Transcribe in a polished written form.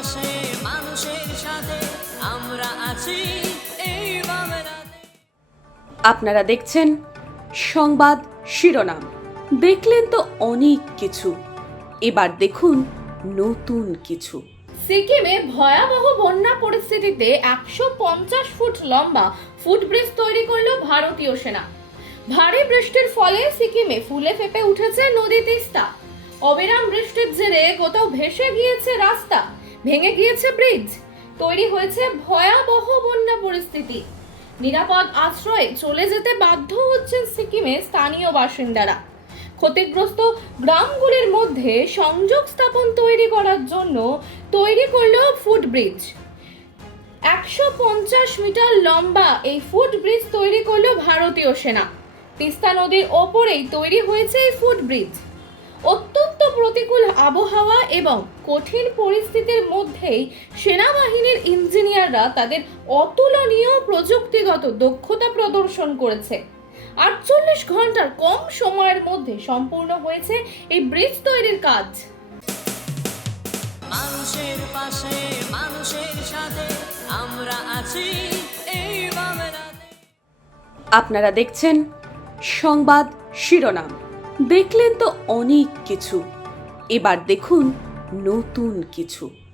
পাশে মানুষের সাথে আমরা আছি এই বাংলাতে। আপনারা দেখছেন সংবাদ শিরোনাম। দেখলেন তো অনেক কিছু, এবার দেখুন নতুন কিছু। সিকিমে ভয়াবহ বন্যা পরিস্থিতিতে 150 ফুট লম্বা ফুটব্রিজ তৈরি করলো ভারতীয় সেনা। ভারী বৃষ্টির ফলে সিকিমে ফুলে ফেপে উঠেছে নদী তিস্তা। অবিরাম বৃষ্টির জেরে কোথাও ভেসে গিয়েছে রাস্তা, ভেঙে গিয়েছে ব্রিজ, তৈরি হয়েছে ভয়াবহ বন্যা পরিস্থিতি। নিরাপদ আশ্রয়ে চলে যেতে বাধ্য হচ্ছেন সিকিমের স্থানীয় বাসিন্দারা। ক্ষতিগ্রস্ত গ্রামগুলির মধ্যে সংযোগ স্থাপন তৈরি করার জন্য তৈরি করলো ফুটব্রিজ। 150 মিটার লম্বা এই ফুটব্রিজ তৈরি করলো ভারতীয় সেনা। তিস্তা নদীর ওপরেই তৈরি হয়েছে এই ফুটব্রিজ। অত্যন্ত প্রতিকূল আবহাওয়া এবং কঠিন পরিস্থিতির মধ্যেই সেনাবাহিনীর ইঞ্জিনিয়াররা তাদের অতুলনীয় প্রযুক্তিগত দক্ষতা প্রদর্শন করেছে। 48 ঘন্টার কম সময়ের মধ্যে সম্পূর্ণ হয়েছে এই ব্রিজ তৈরির কাজ। মানুষের পাশে মানুষের সাথে আমরা আছি এই বাংলাতে। আপনারা দেখছেন সংবাদ শিরোনাম। দেখলেন তো অনেক কিছু, এবার দেখুন নতুন কিছু।